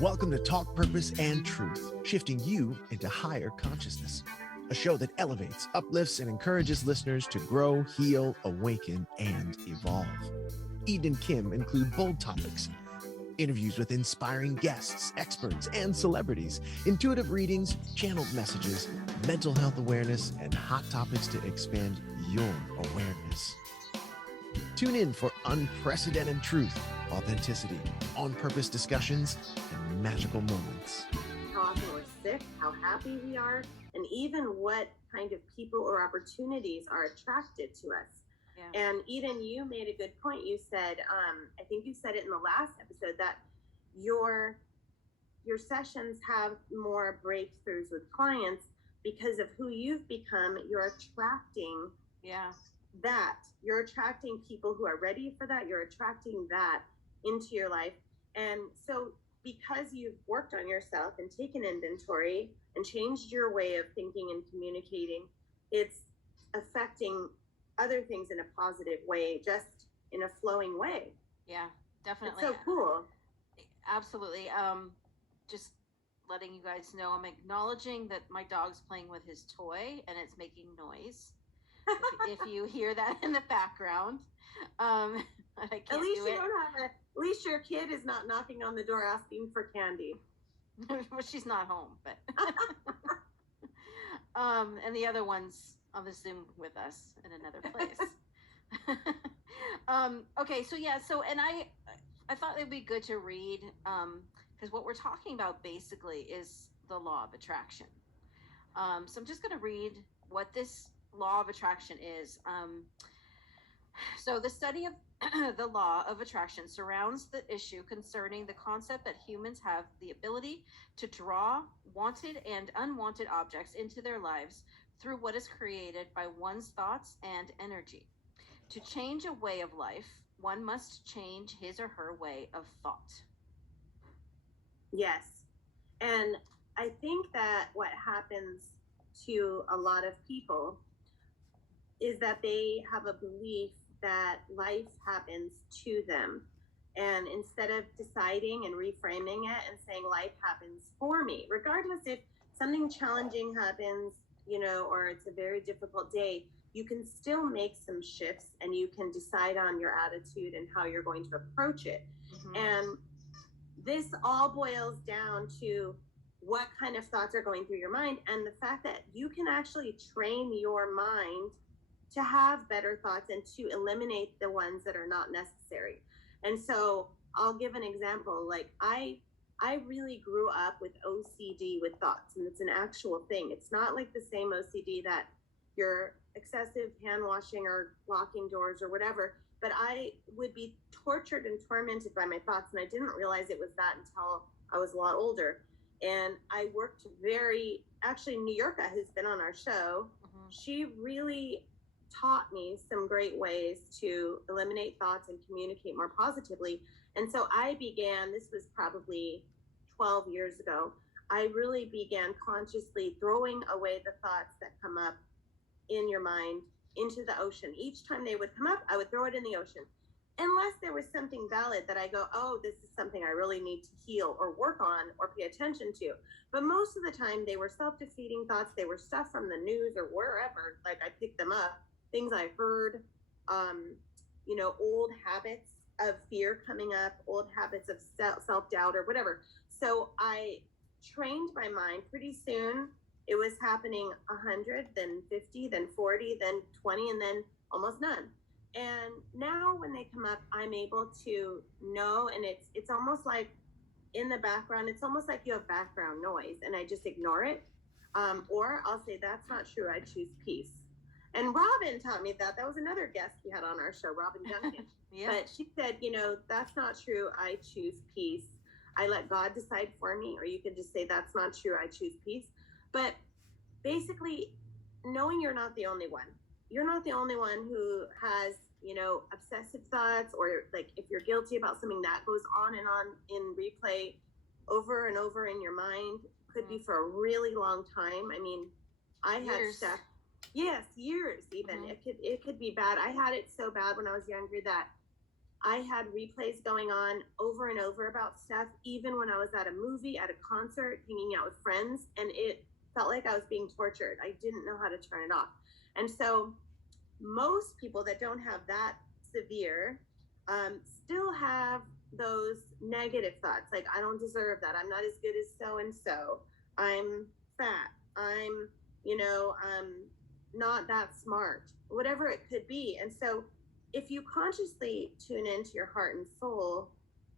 Welcome to Talk Purpose and Truth, shifting you into higher consciousness. A show that elevates, uplifts, and encourages listeners to grow, heal, awaken, and evolve. Eden and Kim include bold topics, interviews with inspiring guests, experts, and celebrities, intuitive readings, channeled messages, mental health awareness, and hot topics to expand your awareness. Tune in for unprecedented truth, authenticity, on-purpose discussions, and magical moments. How often we're sick, how happy we are, and even what kind of people or opportunities are attracted to us. Yeah. And Eden, you made a good point. You said, I think you said it in the last episode, that your sessions have more breakthroughs with clients because of who you've become. You're attracting that. You're attracting people who are ready for that. You're attracting that into your life. And so because you've worked on yourself and taken inventory and changed your way of thinking and communicating, it's affecting other things in a positive way, just in a flowing way. Yeah, definitely. It's so cool. Absolutely. Just letting you guys know, I'm acknowledging that my dog's playing with his toy and it's making noise. If you hear that in the background, I can't at least do you it. don't have at least your kid is not knocking on the door asking for candy. Well, she's not home, but and the other one's on the Zoom with us in another place. Okay, so and I thought it'd be good to read because what we're talking about basically is the law of attraction. So I'm just going to read what this law of attraction is. So the study of the law of attraction surrounds the issue concerning the concept that humans have the ability to draw wanted and unwanted objects into their lives through what is created by one's thoughts and energy. To change a way of life, one must change his or her way of thought. Yes. And I think that what happens to a lot of people is that they have a belief that life happens to them. And instead of deciding and reframing it and saying life happens for me, regardless if something challenging happens, or it's a very difficult day, you can still make some shifts and you can decide on your attitude and how you're going to approach it. Mm-hmm. And this all boils down to what kind of thoughts are going through your mind and the fact that you can actually train your mind to have better thoughts and to eliminate the ones that are not necessary. And so I'll give an example. Like I really grew up with OCD with thoughts, and it's an actual thing. It's not like the same OCD that your excessive hand washing or locking doors or whatever, but I would be tortured and tormented by my thoughts, and I didn't realize it was that until I was a lot older. And I worked actually Nuyurka, who's been on our show, she really taught me some great ways to eliminate thoughts and communicate more positively. And so I began, this was probably 12 years ago, I really began consciously throwing away the thoughts that come up in your mind into the ocean. Each time they would come up, I would throw it in the ocean. Unless there was something valid that I go, oh, this is something I really need to heal or work on or pay attention to. But most of the time they were self-defeating thoughts. They were stuff from the news or wherever, like I picked them up, things I heard, old habits of fear coming up, old habits of self-doubt or whatever. So I trained my mind pretty soon. It was happening 100, then 50, then 40, then 20, and then almost none. And now when they come up, I'm able to know, and it's almost like in the background, it's almost like you have background noise, and I just ignore it. Or I'll say, that's not true, I choose peace. And Robin taught me that. That was another guest we had on our show, Robin Duncan. Yeah. But she said, that's not true, I choose peace. I let God decide for me, or you could just say, that's not true, I choose peace. But basically, knowing you're not the only one. You're not the only one who has, obsessive thoughts, or like if you're guilty about something that goes on and on in replay over and over in your mind, could be for a really long time. I mean, I had stuff. Yes, years even. Mm-hmm. It could be bad. I had it so bad when I was younger that I had replays going on over and over about stuff, even when I was at a movie, at a concert, hanging out with friends, and it felt like I was being tortured. I didn't know how to turn it off. And so most people that don't have that severe still have those negative thoughts, like, I don't deserve that, I'm not as good as so and so, I'm fat, I'm, not that smart, whatever it could be. And so if you consciously tune into your heart and soul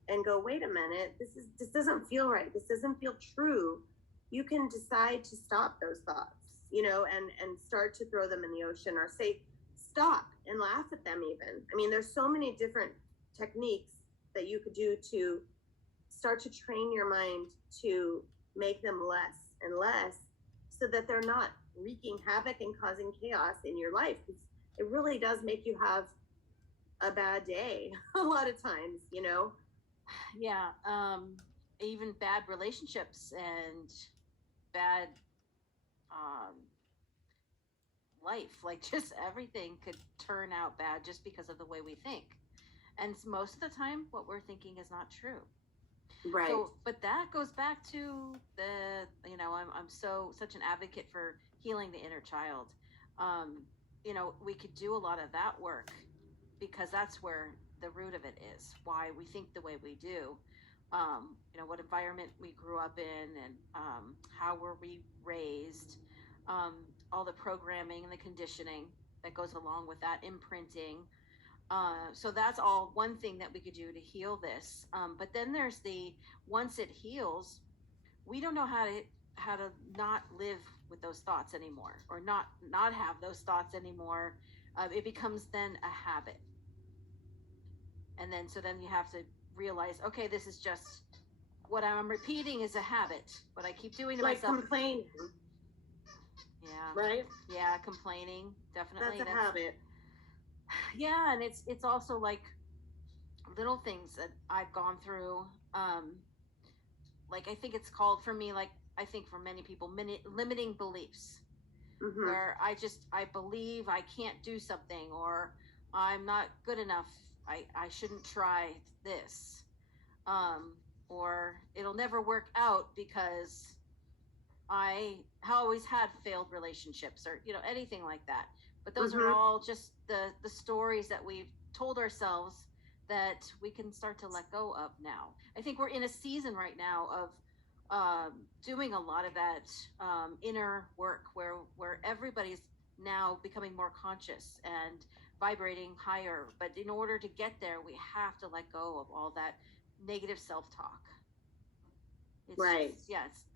and go, wait a minute, this doesn't feel right, this doesn't feel true, you can decide to stop those thoughts, and start to throw them in the ocean, or say stop and laugh at them even. I mean, there's so many different techniques that you could do to start to train your mind to make them less and less, so that they're not wreaking havoc and causing chaos in your life. It really does make you have a bad day a lot of times, Yeah. Even bad relationships and bad um, life, like just everything could turn out bad just because of the way we think. And most of the time, what we're thinking is not true. Right. So, but that goes back to I'm such an advocate for healing the inner child. We could do a lot of that work, because that's where the root of it is, why we think the way we do. What environment we grew up in, and how were we raised, all the programming and the conditioning that goes along with that, imprinting. So that's all one thing that we could do to heal this. But then there's once it heals, we don't know how to not live with those thoughts anymore, or not have those thoughts anymore. It becomes then a habit. And then you have to realize, okay, this is just what I'm repeating is a habit, but I keep doing to like myself. Complaining. Yeah. Right? Yeah, complaining. Definitely. That's a habit. Yeah, and it's also like little things that I've gone through. Like, I think it's called, for me, like, I think for many people, limiting beliefs. Mm-hmm. Where I believe I can't do something, or I'm not good enough, I shouldn't try this, or it'll never work out because I always had failed relationships, or anything like that. But those Mm-hmm. are all just the stories that we've told ourselves that we can start to let go of now. I think we're in a season right now of doing a lot of that inner work, where everybody's now becoming more conscious and vibrating higher. But in order to get there, we have to let go of all that negative self-talk. Right.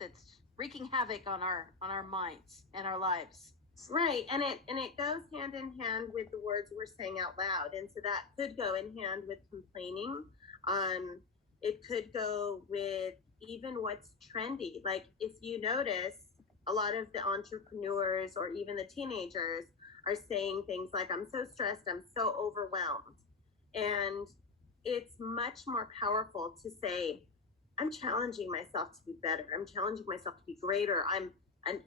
That's wreaking havoc on our minds and our lives. Right. And it goes hand in hand with the words we're saying out loud. And so that could go in hand with complaining. It could go with even what's trendy. Like, if you notice, a lot of the entrepreneurs or even the teenagers are saying things like, I'm so stressed, I'm so overwhelmed. And it's much more powerful to say, I'm challenging myself to be better, I'm challenging myself to be greater, I'm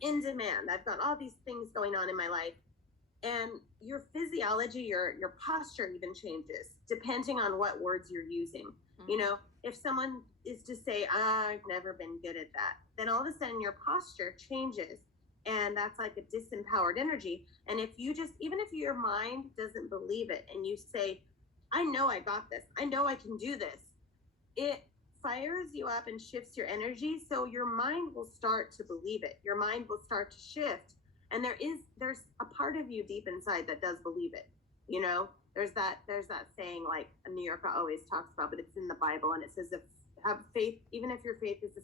in demand, I've got all these things going on in my life. And your physiology, your posture even changes depending on what words you're using. Mm-hmm. If someone is to say, I've never been good at that, then all of a sudden your posture changes, and that's like a disempowered energy. And if you even if your mind doesn't believe it, and you say, I know I got this, I know I can do this, it fires you up and shifts your energy. So your mind will start to believe it. Your mind will start to shift. And there's a part of you deep inside that does believe it. There's that saying, like New Yorker always talks about, but it's in the Bible, and it says, if have faith, even if your faith is the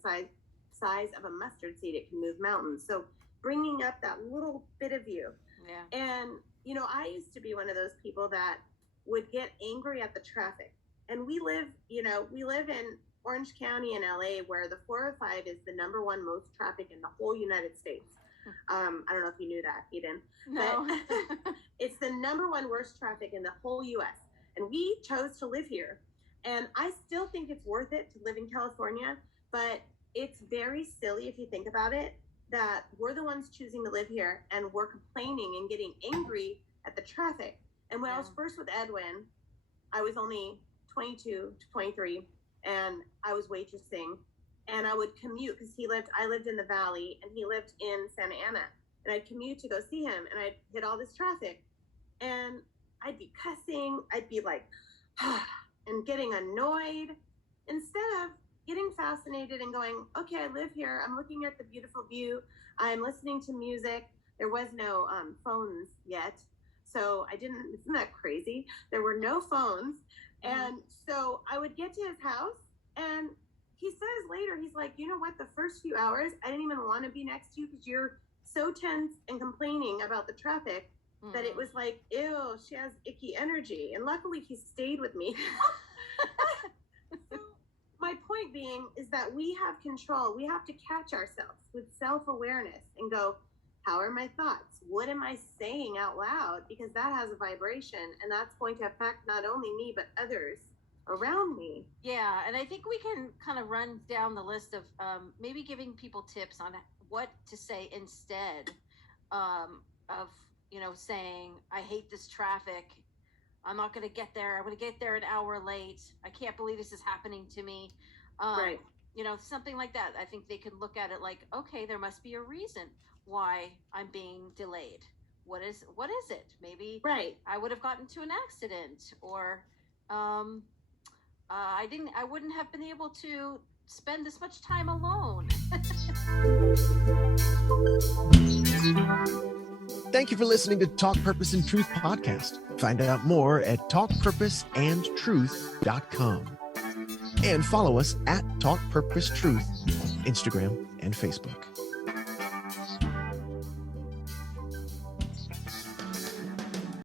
size of a mustard seed, it can move mountains. So bringing up that little bit of you. Yeah. And I used to be one of those people that would get angry at the traffic. And we live in Orange County in LA, where the 405 is the number one most traffic in the whole United States. I don't know if you knew that, Eden. No. But it's the number one worst traffic in the whole US. And we chose to live here. And I still think it's worth it to live in California, but it's very silly if you think about it, that we're the ones choosing to live here, and we're complaining and getting angry at the traffic. And when I was first with Edwin, I was only 22 to 23, and I was waitressing, and I would commute because I lived in the Valley and he lived in Santa Ana, and I'd commute to go see him, and I'd hit all this traffic, and I'd be cussing, I'd be like, and getting annoyed, instead of getting fascinated and going, okay, I live here, I'm looking at the beautiful view, I'm listening to music. There was no phones yet, so isn't that crazy? There were no phones. And so I would get to his house, and he says later, he's like, you know what, the first few hours, I didn't even want to be next to you because you're so tense and complaining about the traffic that it was like, ew, she has icky energy. And luckily he stayed with me. So my point being is that we have control. We have to catch ourselves with self-awareness and go, how are my thoughts? What am I saying out loud? Because that has a vibration, and that's going to affect not only me, but others around me. Yeah, and I think we can kind of run down the list of maybe giving people tips on what to say instead of, saying, I hate this traffic. I'm not going to get there. I'm going to get there an hour late. I can't believe this is happening to me. Right. Something like that. I think they can look at it like, okay, there must be a reason why I'm being delayed. What is it? Maybe right. I would have gotten to an accident, or I wouldn't have been able to spend this much time alone. Thank you for listening to Talk Purpose and Truth podcast. Find out more at talkpurposeandtruth.com. And follow us at Talk Purpose Truth on Instagram and Facebook.